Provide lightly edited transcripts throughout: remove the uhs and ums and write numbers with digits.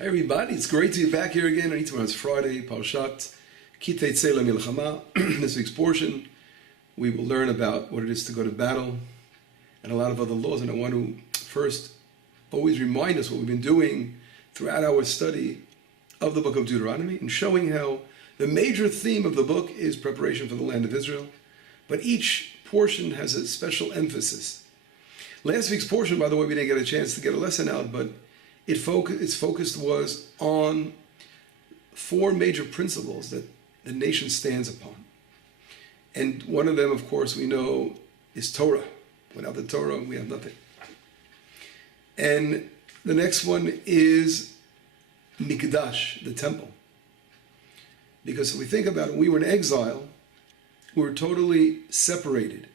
Hi everybody, it's great to be back here again. It's Friday, Parashat Ki Teitzey. This week's portion, we will learn about what it is to go to battle and a lot of other laws. And I want to first always remind us what we've been doing throughout our study of the book of Deuteronomy and showing how the major theme of the book is preparation for the land of Israel. But each portion has a special emphasis. Last week's portion, by the way, we didn't get a chance to get a lesson out, but its focus was on four major principles that the nation stands upon. And one of them, of course, we know is Torah. Without the Torah, we have nothing. And the next one is Mikdash, the temple. Because if we think about it, we were in exile, we were totally separated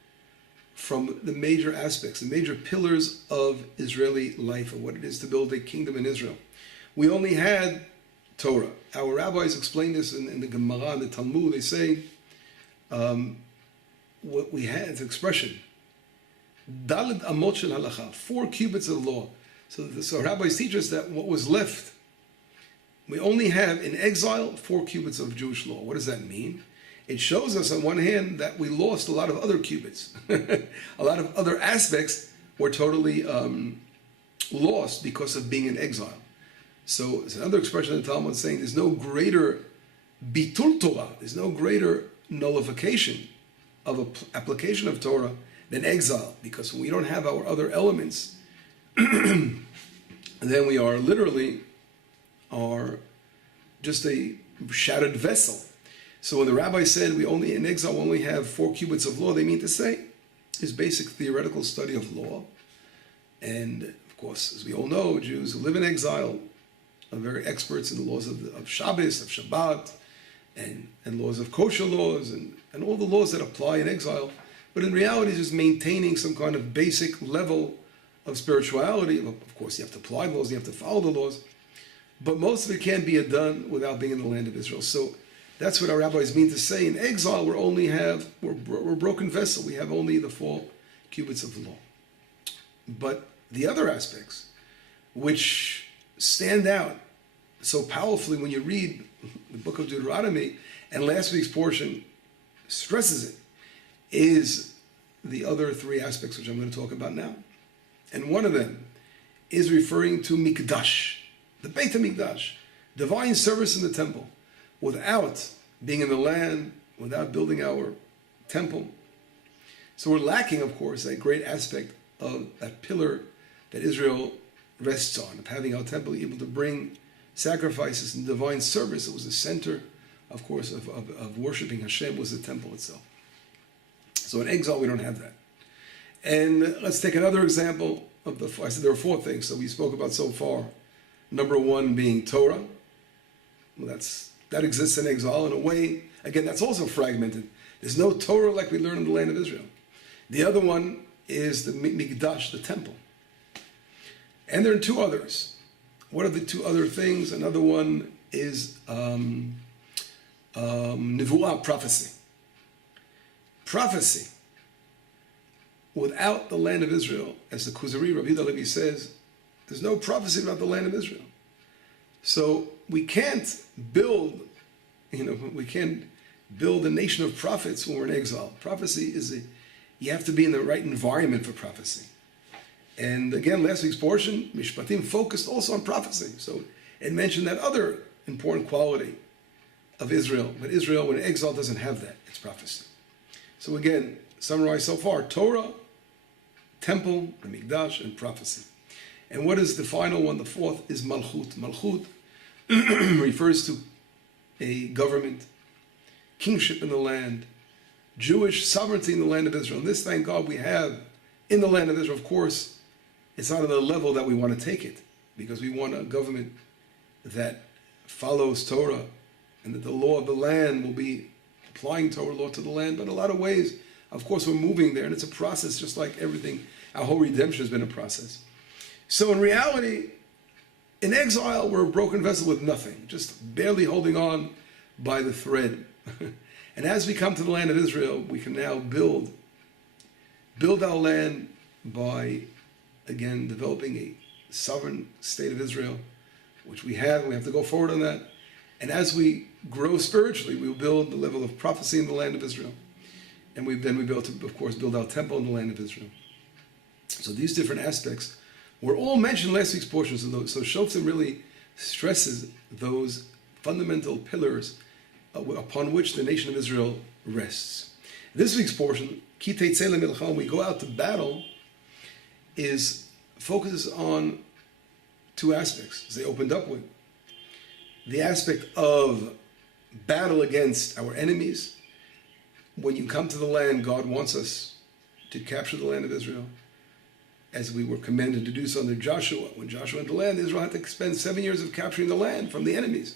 from the major aspects, the major pillars of Israeli life, of what it is to build a kingdom in Israel. We only had Torah. Our rabbis explain this in the Gemara, in the Talmud. They say what we had is an expression, Daled Amot Shel Halacha, 4 cubits of law. So rabbis teach us that what was left, we only have in exile 4 cubits of Jewish law. What does that mean? It shows us on one hand that we lost a lot of other cubits. A lot of other aspects were totally lost because of being in exile. So it's another expression in the Talmud saying there's no greater bitul Torah, there's no greater nullification of an application of Torah than exile, because when we don't have our other elements, then we are literally just a shattered vessel. So when the rabbi said in exile we only have 4 cubits of law, they mean to say is basic theoretical study of law. And of course, as we all know, Jews who live in exile are very experts in the laws of Shabbos, of Shabbat, and laws of kosher laws, and all the laws that apply in exile. But in reality, it's just maintaining some kind of basic level of spirituality. Of course, you have to apply the laws, you have to follow the laws. But most of it can't be done without being in the land of Israel. So that's what our rabbis mean to say. In exile, we're a broken vessel. We have only the 4 cubits of law. But the other aspects, which stand out so powerfully when you read the book of Deuteronomy, and last week's portion stresses it, is the other 3 aspects which I'm going to talk about now. And one of them is referring to Mikdash, the Beit HaMikdash, divine service in the temple. Without being in the land, without building our temple. So we're lacking, of course, that great aspect of that pillar that Israel rests on, of having our temple able to bring sacrifices and divine service. It was the center, of course, of worshiping Hashem, was the temple itself. So in exile, we don't have that. And let's take another example of I said there are 4 things that we spoke about so far. Number 1 being Torah. Well, that exists in exile in a way. Again, that's also fragmented. There's no Torah like we learn in the land of Israel. The other one is the Mikdash, the temple. And there are 2 others. What are the 2 other things? Another one is Nevuah, prophecy. Prophecy. Without the land of Israel, as the Kuzari, Rabbi Yehuda Levi says, there's no prophecy about the land of Israel. So we can't build a nation of prophets when we're in exile. Prophecy you have to be in the right environment for prophecy. And again, last week's portion, Mishpatim, focused also on prophecy. So it mentioned that other important quality of Israel. But Israel, when in exile, doesn't have that. It's prophecy. So again, summarized so far, Torah, temple, the Mikdash, and prophecy. And what is the final one? The 4th is Malchut. Malchut refers to a government, kingship in the land, Jewish sovereignty in the land of Israel. And this, thank God, we have in the land of Israel. Of course, it's not at the level that we want to take it, because we want a government that follows Torah, and that the law of the land will be applying Torah law to the land. But in a lot of ways, of course, we're moving there, and it's a process just like everything. Our whole redemption has been a process. So in reality, in exile, we're a broken vessel with nothing, just barely holding on by the thread. And as we come to the land of Israel, we can now build our land by, again, developing a sovereign state of Israel, which we have to go forward on that. And as we grow spiritually, we will build the level of prophecy in the land of Israel. And then we built to, of course, build our temple in the land of Israel. So these different aspects were all mentioned in last week's portions of those. So Shoftim really stresses those fundamental pillars upon which the nation of Israel rests. This week's portion, Ki Teitzey leMilchama, we go out to battle, focuses on two aspects, as they opened up with. The aspect of battle against our enemies. When you come to the land, God wants us to capture the land of Israel, as we were commanded to do so under Joshua. When Joshua went to the land, Israel had to spend 7 years of capturing the land from the enemies.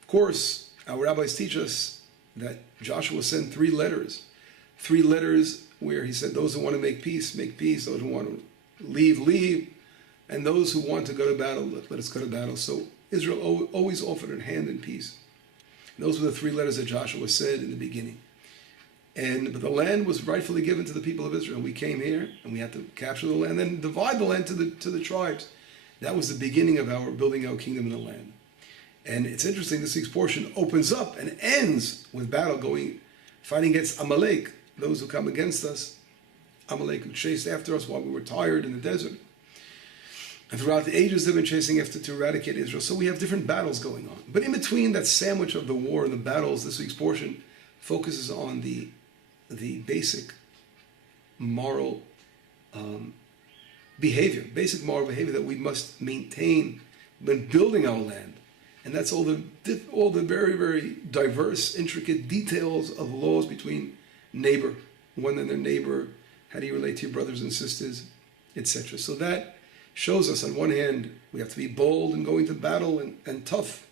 Of course, our rabbis teach us that Joshua sent 3 letters. 3 letters where he said, those who want to make peace, make peace. Those who want to leave, leave. And those who want to go to battle, let us go to battle. So Israel always offered a hand in peace. And those were the 3 letters that Joshua said in the beginning. But the land was rightfully given to the people of Israel. We came here and we had to capture the land, then divide the land to the tribes. That was the beginning of our building our kingdom in the land. And it's interesting, this week's portion opens up and ends with battle fighting against Amalek, those who come against us. Amalek who chased after us while we were tired in the desert. And throughout the ages, they've been chasing after to eradicate Israel. So we have different battles going on. But in between that sandwich of the war and the battles, this week's portion focuses on the basic moral behavior, that we must maintain when building our land. And that's all the very, very diverse, intricate details of laws between neighbor, one and their neighbor, how do you relate to your brothers and sisters, etc. So that shows us, on one hand, we have to be bold in going to battle and tough,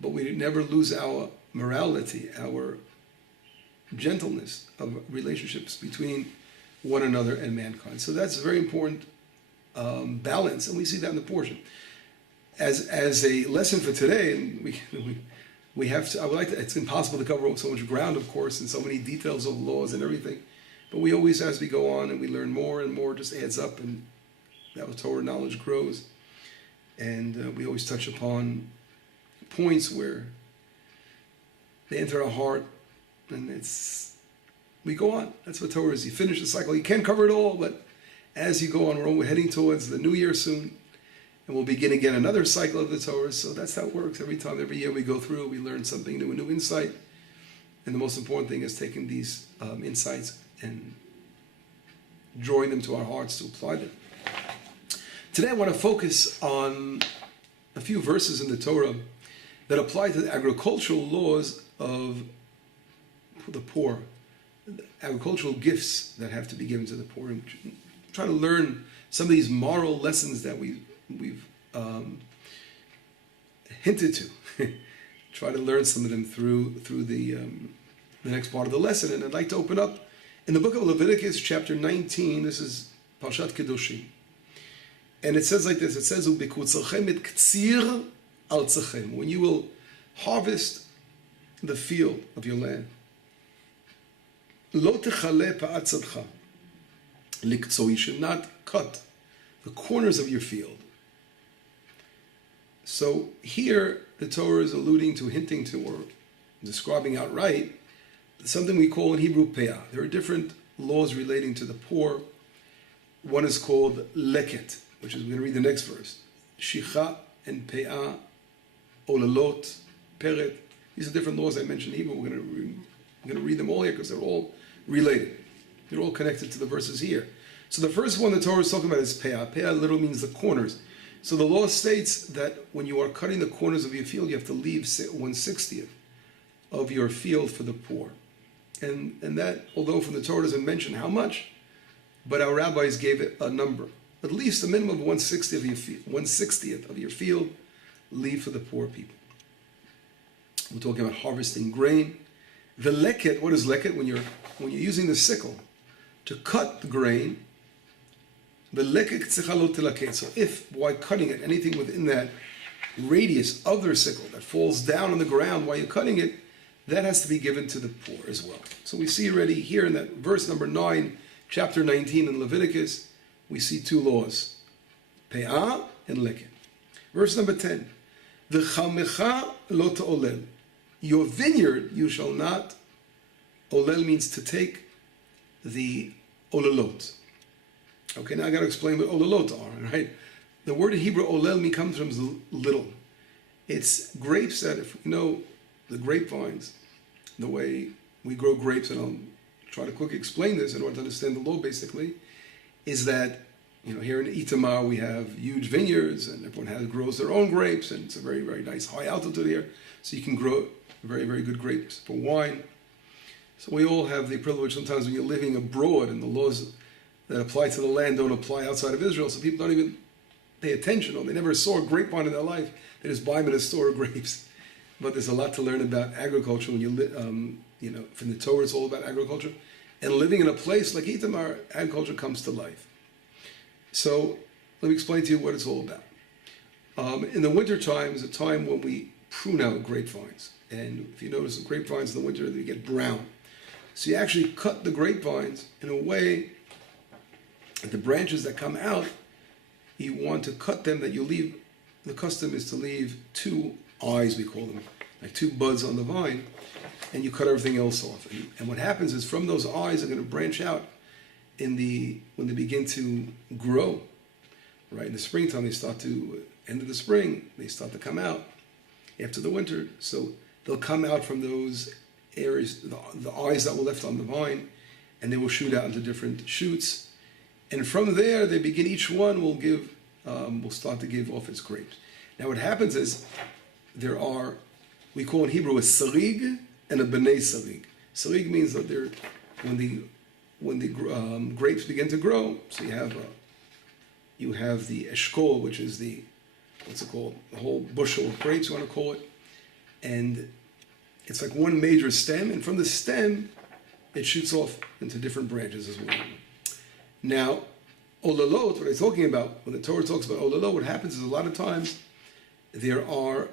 but we never lose our morality, our gentleness of relationships between one another and mankind. So that's a very important balance, and we see that in the portion. As a lesson for today, and we have to. I would like to. It's impossible to cover so much ground, of course, and so many details of laws and everything. But we always, as we go on and we learn more and more, just adds up, and that Torah knowledge grows. And we always touch upon points where they enter our heart, and we go on. That's what Torah is. You finish the cycle. You can't cover it all, but as you go on, we're heading towards the new year soon. And we'll begin again another cycle of the Torah. So that's how it works. Every year we go through, we learn something new, a new insight. And the most important thing is taking these insights and drawing them to our hearts to apply them. Today I want to focus on a few verses in the Torah that apply to the agricultural laws of the poor, the agricultural gifts that have to be given to the poor. And try to learn some of these moral lessons that we've hinted to. Try to learn some of them through the next part of the lesson. And I'd like to open up in the book of Leviticus, chapter 19. This is Parashat Kedoshim. And it says like this. It says, when you will harvest the field of your land, you should not cut the corners of your field. So here the Torah is alluding to, hinting to, or describing outright something we call in Hebrew peah. There are different laws relating to the poor. One is called leket, which is, we're going to read the next verse. Shicha and peah, olalot, peret. These are different laws I mentioned in Hebrew. We're going to read them all here because they're all related. They're all connected to the verses here. So the first one the Torah is talking about is peah. Peah literally means the corners. So the law states that when you are cutting the corners of your field, you have to leave 1/60th of your field for the poor. And that, although from the Torah doesn't mention how much, but our rabbis gave it a number. At least a minimum of 1/60th of your field, leave for the poor people. We're talking about harvesting grain. The leket, what is leket? When you're using the sickle to cut the grain, the leket tzichalot tilaket. So if while cutting it, anything within that radius of the sickle that falls down on the ground while you're cutting it, that has to be given to the poor as well. So we see already here in that verse number 9, chapter 19 in Leviticus, we see two laws, peah and leket. Verse number 10. V'chamecha lo ta'olel. Your vineyard you shall not. Olel means to take the olelot. Okay, now I got to explain what olelot are, right? The word in Hebrew olel comes from little. It's grapes that, if you know the grapevines, the way we grow grapes, and I'll try to quickly explain this in order to understand the law basically, is that, you know, here in Itamar we have huge vineyards and everyone grows their own grapes, and it's a very, very nice high altitude here, so you can grow very, very good grapes for wine. So we all have the privilege sometimes when you're living abroad and the laws that apply to the land don't apply outside of Israel, so people don't even pay attention, or they never saw a grapevine in their life. They just buy them at a store of grapes. But there's a lot to learn about agriculture when you know, from the Torah it's all about agriculture. And living in a place like Itamar, agriculture comes to life. So let me explain to you what it's all about. In the winter time is a time when we prune out grapevines. And if you notice, the grapevines in the winter, they get brown. So you actually cut the grapevines in a way that the branches that come out, you want to cut them that you leave, the custom is to leave two eyes, we call them, like two buds on the vine, and you cut everything else off. And what happens is from those eyes are going to branch out when they begin to grow, right? In the springtime, they start to, end of the spring, they start to come out after the winter. So they'll come out from those areas, the eyes that were left on the vine, and they will shoot out into different shoots. And from there, they begin, each one will start to give off its grapes. Now what happens is, there are, we call in Hebrew a sarig and a b'nei sarig. Sarig means that when the grapes begin to grow, so you have the eshkol, which is the, what's it called, the whole bushel of grapes, you want to call it, and it's like one major stem, and from the stem, it shoots off into different branches as well. Now, olalot, what I'm talking about, when the Torah talks about olalot, what happens is a lot of times there are,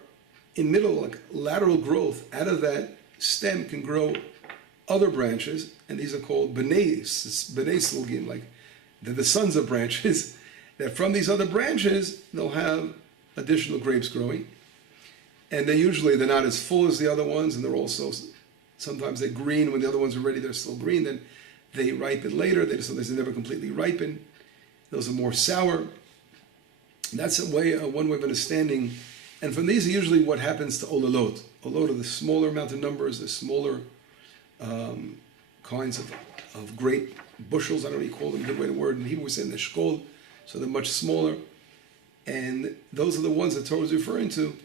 in middle, like lateral growth, out of that stem can grow other branches, and these are called b'nei slugim, like they're the sons of branches, that from these other branches, they'll have additional grapes growing. And they're not as full as the other ones, and they're also, sometimes they're green, when the other ones are ready, they're still green, then they ripen later, sometimes they never completely ripen. Those are more sour. And that's one way of understanding. And from these are usually what happens to olalot. Olalot are the smaller amount of numbers, the smaller kinds of grape bushels, I don't know what you call them, good way to word. In Hebrew we say neshkol, so they're much smaller. And those are the ones that Torah is referring to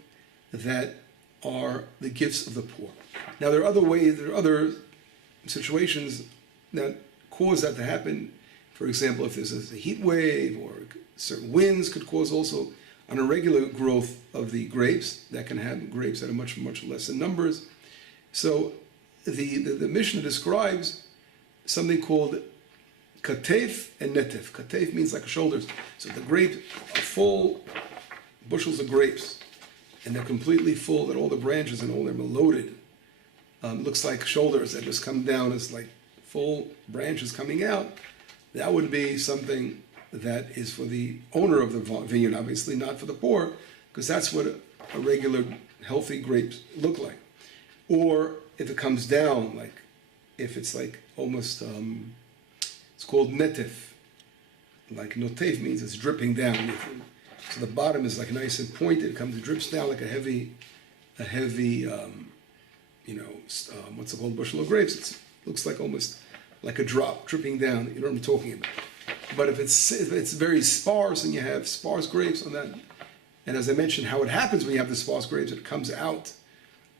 that are the gifts of the poor. Now there are other ways, there are other situations that cause that to happen. For example, if there's a heat wave or certain winds could cause also an irregular growth of the grapes that can have grapes that are much, much less in numbers. So the Mishnah describes something called katef and netef. Katef means like shoulders. So the grapes are full bushels of grapes, and they're completely full, that all the branches and all them are loaded. Looks like shoulders that just come down as like full branches coming out. That would be something that is for the owner of the vineyard, obviously not for the poor, because that's what a regular healthy grapes look like. Or if it comes down, like if it's like almost, it's called netif. Like notef means it's dripping down. So the bottom is like nice and pointed, it drips down like a heavy, what's it called, bushel of grapes. It looks like almost like a drop dripping down. You know what I'm talking about. But if it's very sparse and you have sparse grapes on that, and as I mentioned, how it happens when you have the sparse grapes, it comes out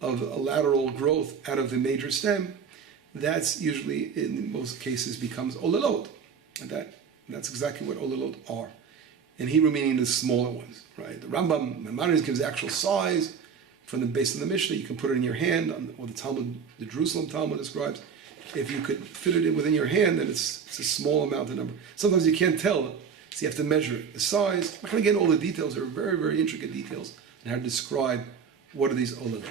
of a lateral growth out of the major stem. That's usually, in most cases, becomes olalot. And that's exactly what olalot are. In Hebrew, meaning the smaller ones, right? The Rambam, Maimonides gives the actual size based on the Mishnah. You can put it in your hand, or the Talmud, the Jerusalem Talmud describes. If you could fit it in within your hand, then it's a small amount of number. Sometimes you can't tell, so you have to measure it. The size, I'm not going to get into all the details. There are very, very intricate details on how to describe what are these olalot.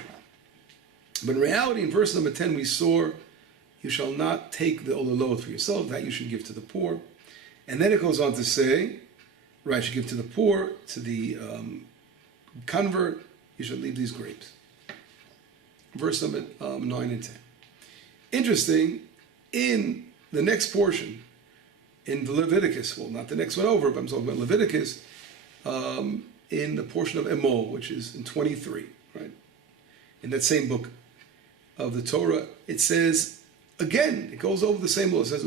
But in reality, in verse number 10, we saw, you shall not take the olalot for yourself, that you should give to the poor. And then it goes on to say, right, you should give to the poor, to the convert, you should leave these grapes. Verse number 9 and 10. Interesting, in the next portion, in the Leviticus, well, not the next one over, but I'm talking about Leviticus, in the portion of Emor, which is in 23, right? In that same book of the Torah, it says, again, it goes over the same law. It says,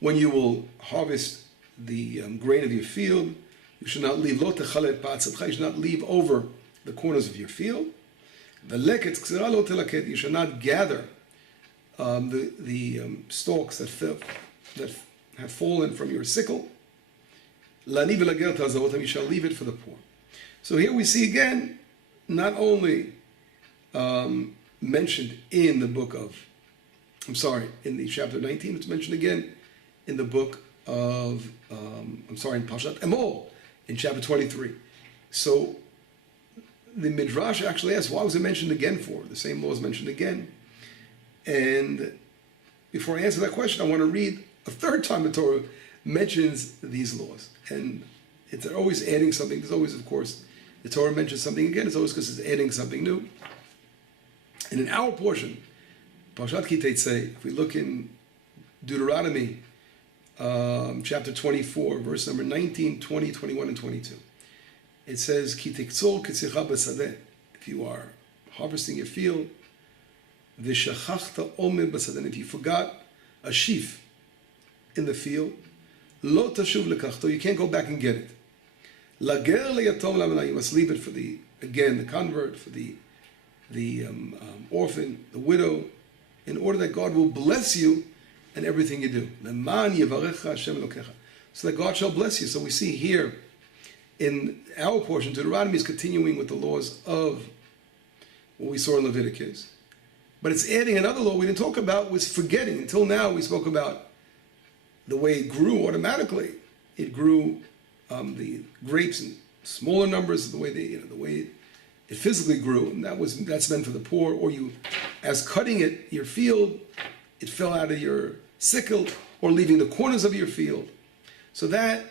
when you will harvest the grain of your field, you should not leave, you should not leave over the corners of your field. You should not gather the stalks that have fallen from your sickle. You shall leave it for the poor. So here we see again, not only mentioned in the book of, in the chapter 19, it's mentioned again in the book of, in Parashat Emor, in chapter 23. So the Midrash actually asks, why was it mentioned again for? The same law is mentioned again. And before I answer that question, I want to read a third time the Torah mentions these laws. And it's always adding something. There's always, of course, the Torah mentions something again. It's always because it's adding something new. And in our portion, Parashat Ki Teitzey, if we look in Deuteronomy, chapter 24, verse number 19, 20, 21, and 22. It says, Ki tiktzor ketzicha b'sadeh. If you are harvesting your field, v'shachachta omer b'sadeh. And if you forgot a sheaf in the field, lo tashuv lekachto. You can't go back and get it. Lager leyatom lamana. You must leave it for the convert, for the orphan, the widow, in order that God will bless you in everything you do. So that God shall bless you. So we see here in our portion, Deuteronomy is continuing with the laws of what we saw in Leviticus. But it's adding another law we didn't talk about, was forgetting. Until now we spoke about the way it grew automatically. It grew the grapes in smaller numbers, the way it physically grew, and that's meant for the poor. Or you, as cutting it, your field, it fell out of your sickle, or leaving the corners of your field. So that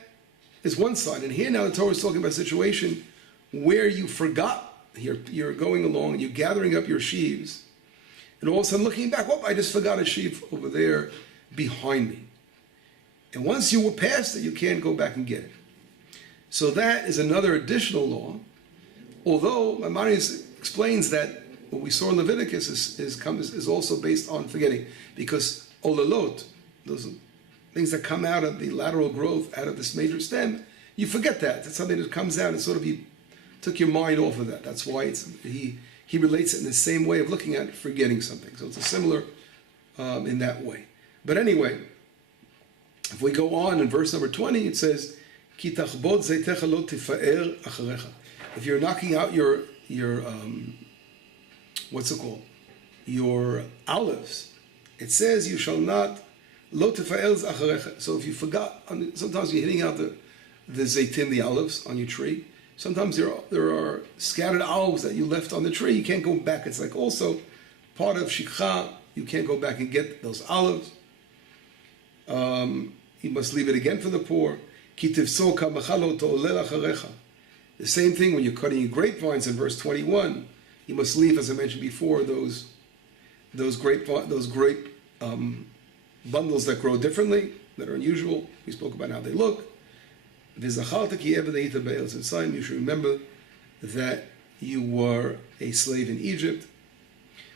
is one side. And here now the Torah is talking about a situation where you forgot, you're going along and you're gathering up your sheaves, and all of a sudden looking back, I just forgot a sheaf over there behind me. And once you were past it, you can't go back and get it. So that is another additional law, although Maimonides explains that what we saw in Leviticus is also based on forgetting, because olalot, those things that come out of the lateral growth, out of this major stem, you forget that. That's something that comes out and sort of you took your mind off of that. That's why he relates it in the same way of looking at forgetting something. So it's a similar in that way. But anyway, if we go on in verse number 20, it says, Ki tachbod zaytecha lo tifa'er acharecha. If you're knocking out your what's it called? Your olives, it says you shall not lo tifa'er acharecha. So if you forgot, sometimes you're hitting out the zaytin, the olives on your tree. Sometimes there are scattered olives that you left on the tree. You can't go back. It's like also part of shikha. You can't go back and get those olives. You must leave it again for the poor. The same thing when you're cutting your grapevines in verse 21. You must leave, as I mentioned before, those grape bundles that grow differently, that are unusual. We spoke about how they look. You should remember that you were a slave in Egypt.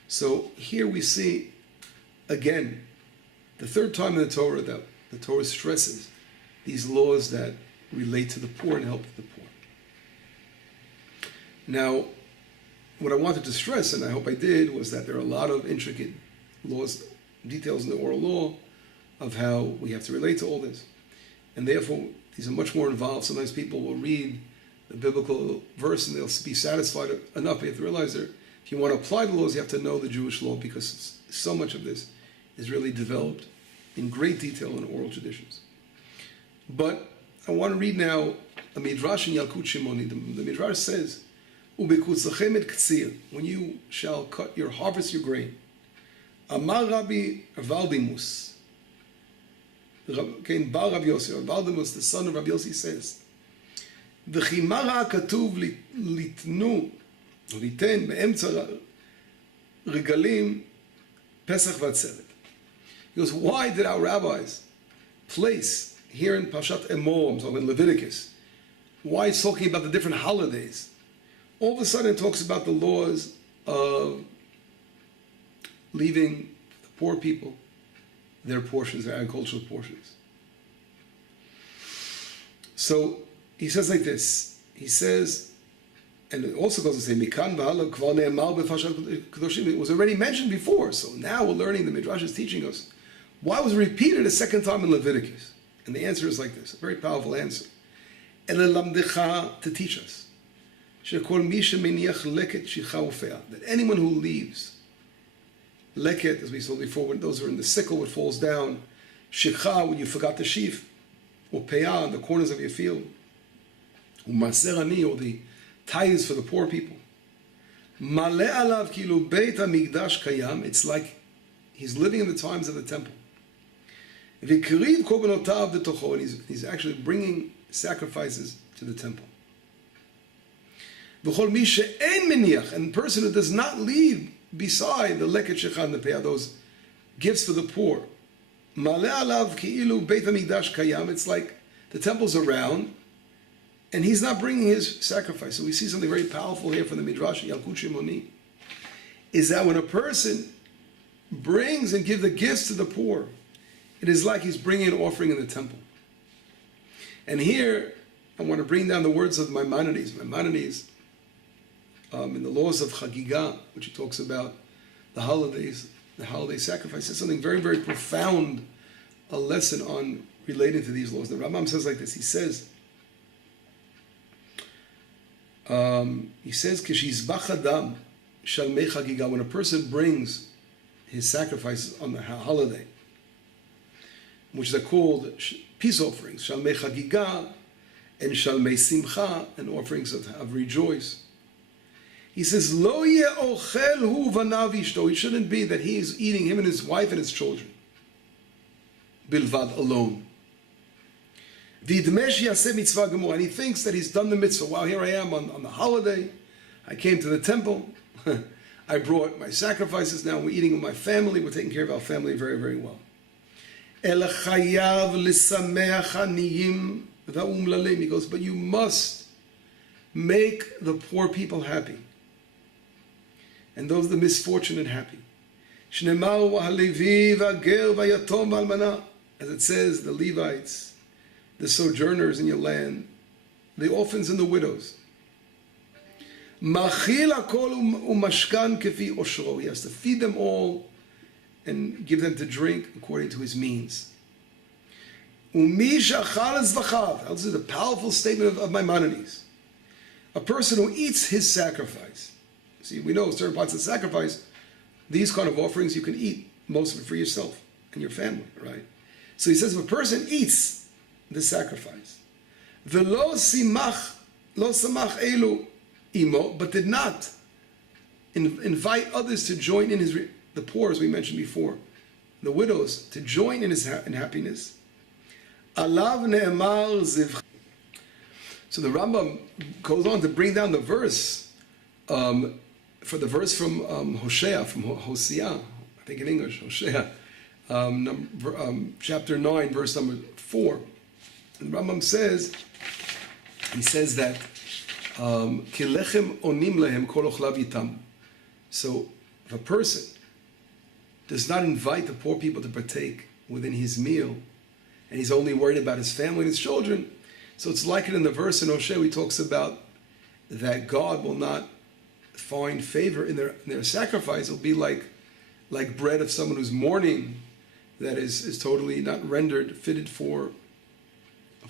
So here we see, again, the third time in the Torah that the Torah stresses these laws that relate to the poor and help the poor. Now, what I wanted to stress, and I hope I did, was that there are a lot of intricate laws, details in the oral law of how we have to relate to all this. And therefore, these are much more involved. Sometimes people will read the biblical verse and they'll be satisfied enough. You have to realize that if you want to apply the laws, you have to know the Jewish law, because so much of this is really developed in great detail in oral traditions. But I want to read now a Midrash in Yalkut Shimoni. The Midrash says, "Ubekutzachem et ktsir," when you shall harvest your grain. Amar Rabbi Valdimus, Bar Rabbi Yossi, Valdimus, the son of Rabbi Yossi, says, וכי מה ראה כתוב ליתנו, או ליתן באמצע רגלים פסח ועצרת. He goes, why did our rabbis place here in Parashat Emor, so in Leviticus, why it's talking about the different holidays? All of a sudden it talks about the laws of leaving the poor people their portions, their agricultural portions. So he says like this, he says, and it also goes to say, Mikan v'hala kvar ne'emar b'Parashat Kedoshim. It was already mentioned before, so now we're learning, the Midrash is teaching us, why was it repeated a second time in Leviticus? And the answer is like this, a very powerful answer. Elalamdecha, to teach us, shekol mi shemeniach leket shicha ufeah, that anyone who leaves, leket, as we saw before, when those are in the sickle, it falls down, shicha, when you forgot the sheaf, or peah, in the corners of your field, u'maser ani, or the tithes for the poor people. Maleh alav kilu beit hamikdash kayam. It's like he's living in the times of the temple. V'kiriv korbonotav b'tocho, and he's actually bringing sacrifices to the temple. V'chol mi she'en meniach, and the person who does not leave beside the leket shecha and the peah, those gifts for the poor. Maleh alav ki'ilu beit hamikdash kayam. It's like the temple's around, and he's not bringing his sacrifice. So we see something very powerful here from the Midrash, Yalkut Shimoni, is that when a person brings and gives the gifts to the poor, it is like he's bringing an offering in the temple. And here, I want to bring down the words of Maimonides. Maimonides, in the laws of Chagigah, which he talks about the holidays, the holiday sacrifices, something very, very profound, a lesson on relating to these laws. The Rambam says like this, he says, Kishizbach Adam Shalmei Chagigah, when a person brings his sacrifices on the holiday, which are called peace offerings, Shalmei Chagigah and Shalmei Simcha, and offerings of rejoice. He says, Lo yeh ochel hu vanav ishto. It shouldn't be that he is eating, him and his wife and his children, bilvad, alone. V'idmesh yaseh mitzvah gemur, and he thinks that he's done the mitzvah. Wow, here I am on the holiday. I came to the temple. I brought my sacrifices. Now we're eating with my family. We're taking care of our family very, very well. El chayav l'sameach haniyim v'umlalim. He goes, but you must make the poor people happy, and those the misfortunate happy. Shnemar v'halevi v'ager v'yatom v'almana, as it says, the Levites, the sojourners in your land, the orphans and the widows. Machil hakol umashkan kefi oshro. He has to feed them all and give them to drink according to his means. Umi shachal ezvachav. This is a powerful statement of Maimonides. A person who eats his sacrifice. See, we know certain parts of the sacrifice, these kind of offerings you can eat most of it for yourself and your family, right? So he says if a person eats the sacrifice, v'lo simach, lo samach elu imo, but did not invite others to join in his, the poor, as we mentioned before, the widows, to join in his in happiness. Alav ne'emar ziv. So the Rambam goes on to bring down the verse, for the verse from Hosea, from Hosea, I think in English, Hosea, chapter 9, verse number 4. And the Rambam says, he says that, Kilechem onim lehem kol ochlav yitam. So if a person does not invite the poor people to partake within his meal, and he's only worried about his family and his children, so it's like it in the verse in Hosea, he talks about that God will not find favor in their sacrifice. It'll be like bread of someone who's mourning, that is totally not rendered, fitted for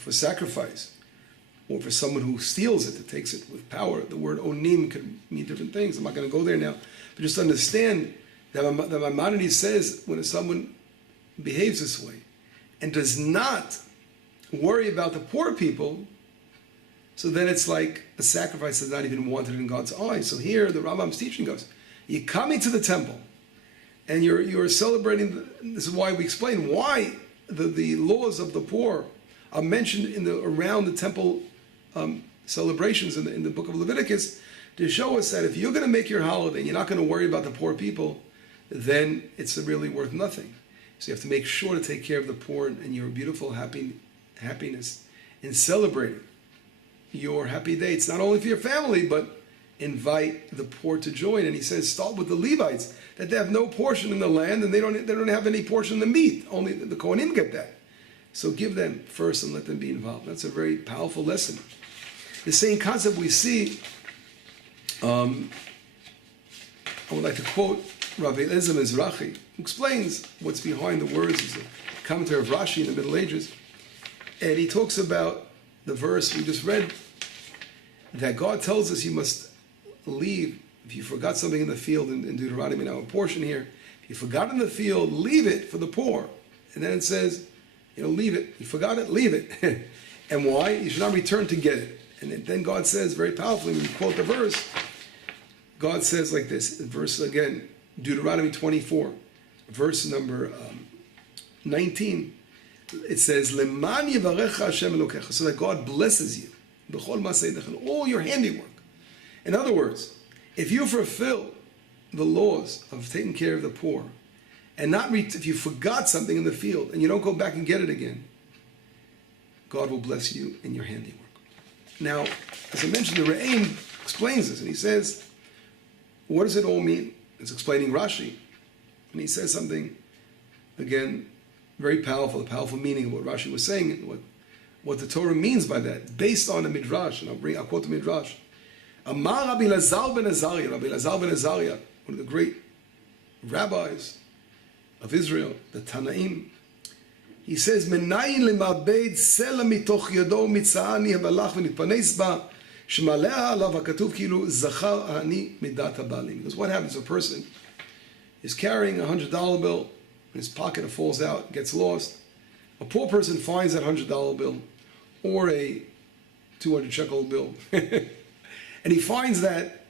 sacrifice, or for someone who steals it, that takes it with power. The word onim could mean different things. I'm not going to go there now, but just understand that Maimonides says when someone behaves this way and does not worry about the poor people, so then it's like a sacrifice that's not even wanted in God's eyes. So here the Rambam's teaching us, you're coming to the temple and you're celebrating, this is why we explain why the laws of the poor are mentioned around the temple celebrations in the book of Leviticus to show us that if you're going to make your holiday, you're not going to worry about the poor people, then it's really worth nothing. So you have to make sure to take care of the poor and your beautiful happiness in celebrating your happy day. It's not only for your family, but invite the poor to join. And he says, start with the Levites, that they have no portion in the land and they don't have any portion in the meat. Only the Kohanim get that. So give them first and let them be involved. That's a very powerful lesson. The same concept we see, I would like to quote Rabbi Eliezer Mizrahi, who explains what's behind the words. He's a commentator of Rashi in the Middle Ages. And he talks about the verse we just read, that God tells us you must leave. If you forgot something in the field in Deuteronomy, now a portion here, if you forgot in the field, leave it for the poor. And then it says, leave it. You forgot it, leave it. And why? You should not return to get it. And then God says, very powerfully, when you quote the verse, God says like this, verse again, Deuteronomy 24, verse number 19, it says, Leman yivarecha Hashem Elokecha, so that God blesses you, b'chol ma'aseidecha, all your handiwork. In other words, if you fulfill the laws of taking care of the poor, and if you forgot something in the field and you don't go back and get it again, God will bless you in your handiwork. Now, as I mentioned, the Re'im explains this, and he says, what does it all mean? It's explaining Rashi, and he says something, again, very powerful, the powerful meaning of what Rashi was saying, and what the Torah means by that, based on a midrash, and I'll quote the midrash. Amar Rabbi Lazar ben Azariah, one of the great rabbis of Israel, the Tanaim, he says, Menayin lemabed sela mitoch yado mitza'ani habalach v'nitpanes ba shemalea alav hakatuv kilu zachar ani midat habalim. Because what happens? A person is carrying a $100 bill in his pocket, it falls out, gets lost. A poor person finds that $100 bill or a 200 shekel bill, and he finds that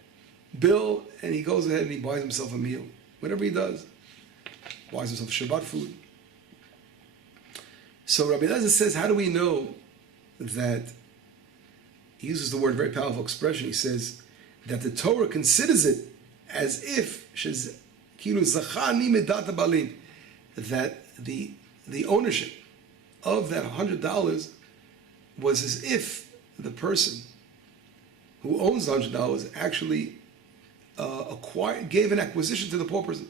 bill and he goes ahead and he buys himself a meal. Whatever he does, buys himself Shabbat food. So Rabbi Eliezer says, how do we know that, he uses the word, very powerful expression, he says that the Torah considers it as if, that the ownership of that $100 was as if the person who owns the $100 actually gave an acquisition to the poor person.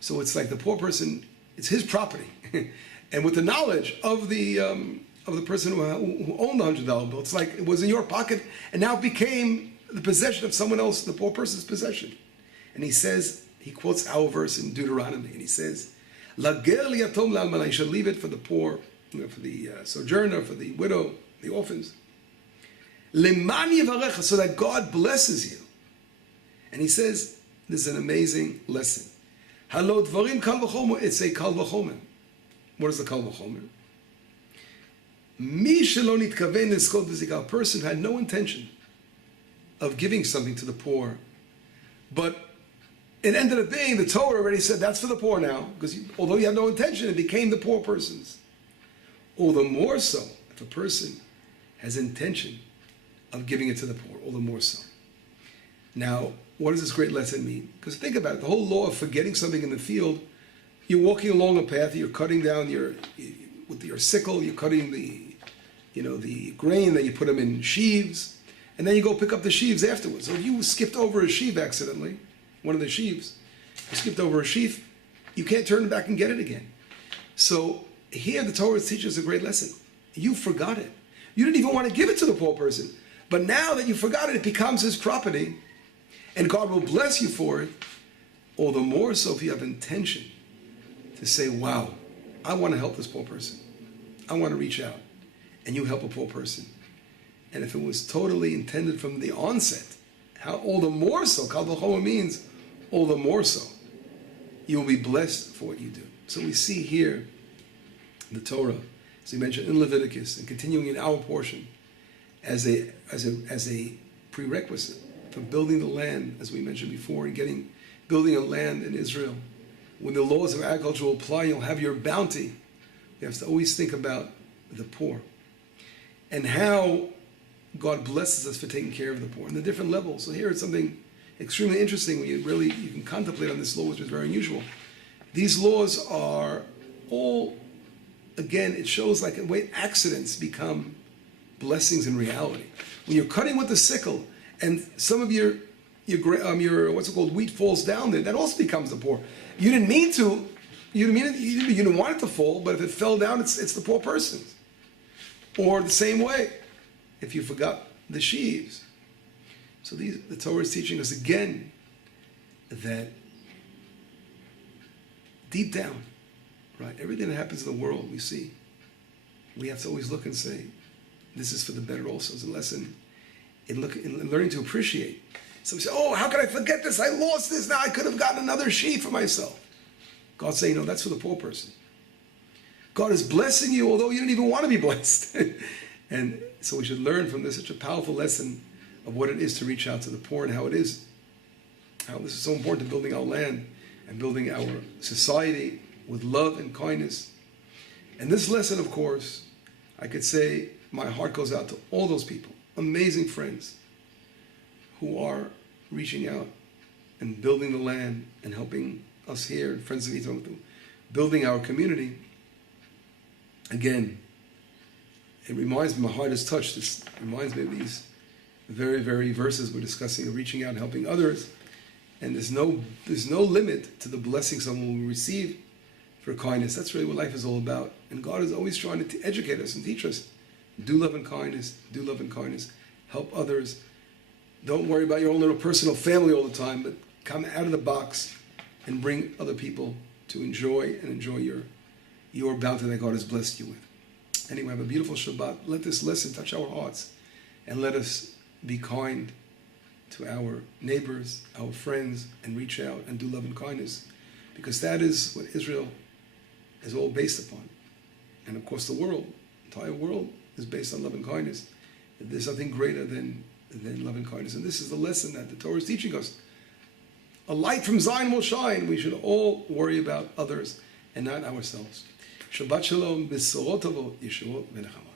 So it's like the poor person, it's his property. And with the knowledge of the person who owned the $100 bill, it's like it was in your pocket, and now it became the possession of someone else, the poor person's possession. And he says, he quotes our verse in Deuteronomy, and he says, "Lager liyatom la'almana," you should leave it for the poor, for the sojourner, for the widow, the orphans. Leman yivarecha, so that God blesses you. And he says, this is an amazing lesson. Halo dvarim kal v'chomer, it's a kal v'chomer. What is the kal v'chomer? Mi shelo nitkaven lizkot b'zikah, a person who had no intention of giving something to the poor, but it ended up being, the Torah already said that's for the poor now, because although you had no intention, it became the poor person's. All the more so if a person has intention of giving it to the poor, all the more so. Now, what does this great lesson mean? Because think about it, the whole law of forgetting something in the field, you're walking along a path, you're cutting down with your sickle, you're cutting the grain, then you put them in sheaves, and then you go pick up the sheaves afterwards. So if you skipped over a sheaf accidentally, one of the sheaves, you skipped over a sheaf, you can't turn back and get it again. So here the Torah teaches a great lesson. You forgot it. You didn't even want to give it to the poor person. But now that you forgot it, it becomes his property, and God will bless you for it, all the more so if you have intention to say, wow, I want to help this poor person. I want to reach out. And you help a poor person. And if it was totally intended from the onset, how all the more so, kal v'chomer means all the more so, you will be blessed for what you do. So we see here the Torah, as we mentioned in Leviticus, and continuing in our portion, as a prerequisite for building the land, as we mentioned before, and building a land in Israel. When the laws of agriculture will apply, you'll have your bounty. You have to always think about the poor. And how God blesses us for taking care of the poor in the different levels. So here it's something extremely interesting when you can contemplate on this law, which is very unusual. These laws are all, again, it shows like a way accidents become blessings in reality. When you're cutting with the sickle and some of your what's it called, wheat falls down there, that also becomes the poor. You didn't mean to, you didn't want it to fall, but if it fell down, it's the poor person's. Or the same way, if you forgot the sheaves. So the Torah is teaching us again that deep down, right, everything that happens in the world we see, we have to always look and say, this is for the better also. It's a lesson in learning to appreciate. So we say, oh, how could I forget this? I lost this. Now I could have gotten another sheep for myself. God's saying, no, that's for the poor person. God is blessing you, although you didn't even want to be blessed. And so we should learn from this such a powerful lesson of what it is to reach out to the poor and how this is so important to building our land and building our society with love and kindness. And this lesson, of course, I could say my heart goes out to all those people, amazing friends, who are reaching out and building the land and helping us here, Friends of Ethan, building our community. Again, it reminds me, my heart is touched. This reminds me of these very, very verses we're discussing of reaching out and helping others. And there's no limit to the blessing someone will receive for kindness. That's really what life is all about. And God is always trying to educate us and teach us. Do love and kindness. Do love and kindness. Help others. Don't worry about your own little personal family all the time, but come out of the box and bring other people to enjoy your bounty that God has blessed you with. Anyway, have a beautiful Shabbat. Let this lesson touch our hearts, and let us be kind to our neighbors, our friends, and reach out and do love and kindness, because that is what Israel is all based upon. And of course the entire world is based on love and kindness. There's nothing greater than love and kindness. And this is the lesson that the Torah is teaching us. A light from Zion will shine. We should all worry about others and not ourselves. Shabbat Shalom, Besorot Tovot, Yeshuot V'Nechama.